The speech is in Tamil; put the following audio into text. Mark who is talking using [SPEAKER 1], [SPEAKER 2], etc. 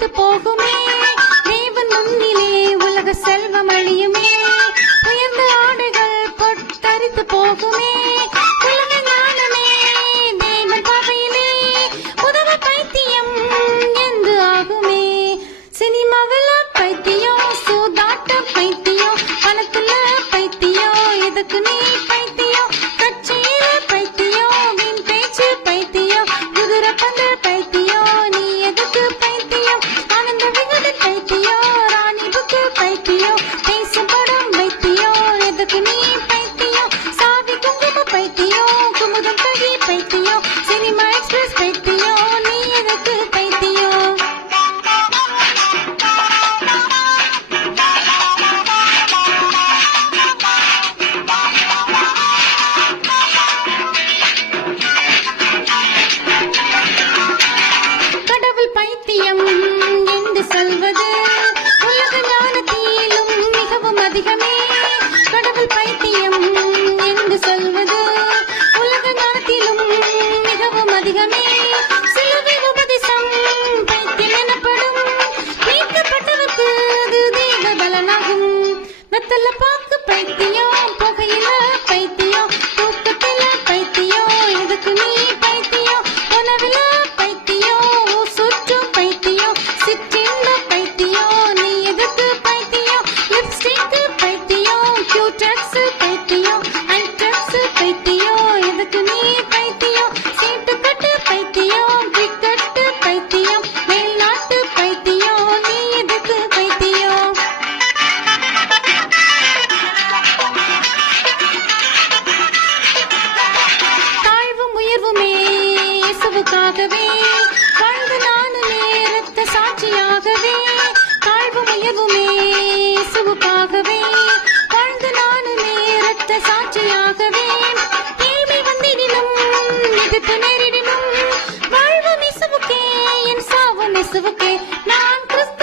[SPEAKER 1] வைத்து போகுமே. தேவன் முன்னிலே உலக செல்வம் அழியுமே. உயர்ந்த ஆடைகள் பொட்டரித்து போகுமே. பணத்துல பாக்கு பைத்தியம் புகையில பைத்தியம் தூக்கத்துல பைத்தியம் எதுக்கு நீ பைத்தியம் உணவில பைத்தியம் சுற்றும் பைத்தியம் சிற்றின்ன பைத்தியம் நீ எதுக்கு பைத்தியம் லிப்ஸ்டிக் பைத்தியம் கியூட்டக்ஸ் Uncle